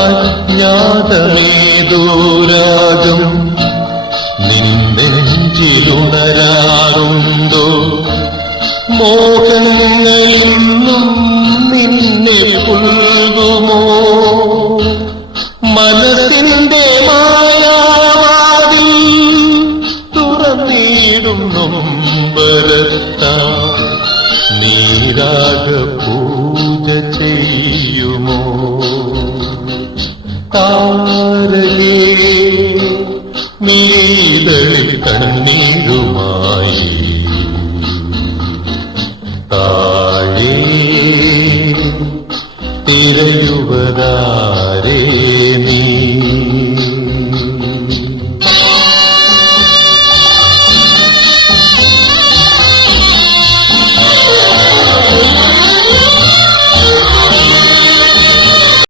അജ്ഞാതമേതോരാഗം നിന്നെഞ്ചിലുണരാറുണ്ടോ? മോഹങ്ങളിന്നും നിന്നെ പുൽകുമോ? മനസ്സിന്റെ മായാവാതിൽ തുറന്നിടും നൊമ്പരത്താ നീരാഗ പൂജ ചെയ്യുമോ? താരകേ മീതളിൽ കണ്ണീരുമായി താഴെ തിരയുവതാ